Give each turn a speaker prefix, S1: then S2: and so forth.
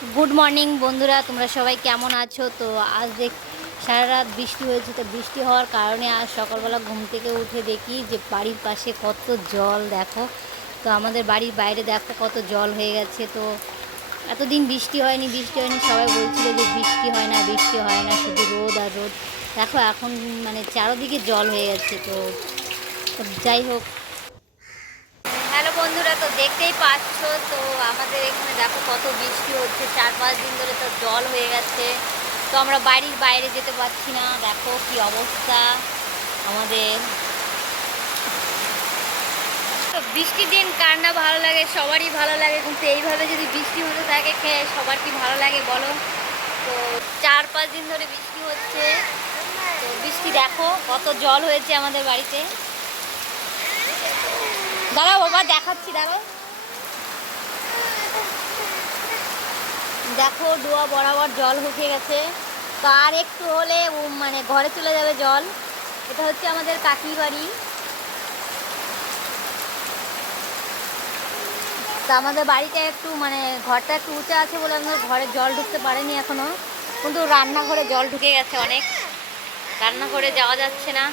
S1: Good morning বন্ধুরা, তোমরা সবাই কেমন আছো? তো আজ দেখ সারা রাত বৃষ্টি হয়েছে, তো বৃষ্টি হওয়ার কারণে আজ সকালবেলা ঘুম থেকে উঠে দেখি যে বাড়ির পাশে কত জল, দেখো। তো আমাদের বাড়ির বাইরে দেখো কত জল হয়ে গেছে, তো এতদিন বৃষ্টি হয়নি বৃষ্টি হয়নি, সবাই বলছিল যে বৃষ্টি হয় না, বৃষ্টি হয় না, শুধু রোদ আর রোদ। দেখো, এখন মানে চারোদিকে জল হয়ে গেছে তো যাই হোক বন্ধুরা তো দেখতেই পাচ্ছ, তো আমাদের এখানে দেখো কত বৃষ্টি হচ্ছে, চার পাঁচ দিন ধরে তো জল হয়ে গেছে। তো আমরা বাড়ির বাইরে যেতে পারছি না, দেখো কি অবস্থা আমাদের। তো বৃষ্টির দিন কার না ভালো লাগে, সবারই ভালো লাগে, কিন্তু এইভাবে যদি বৃষ্টি হতে থাকে খেয়ে সবার কি ভালো লাগে বলো? তো চার পাঁচ দিন ধরে বৃষ্টি হচ্ছে, তো বৃষ্টি দেখো কত জল হয়েছে আমাদের বাড়িতে। বাবা দেখাচ্ছি, দাঁড়াও। দেখো, ডোয়া বরাবর জল উঠে গেছে। তো একটু হলে মানে ঘরে চলে যাবে জল। এটা হচ্ছে আমাদের কাকির বাড়ি। তা আমাদের বাড়িটা একটু মানে ঘরটা একটু উঁচা আছে বলে আমাদের ঘরে জল ঢুকতে পারেনি এখনও। কিন্তু রান্নাঘরে জল ঢুকে গেছে অনেক। রান্নাঘরে যাওয়া যাচ্ছে না।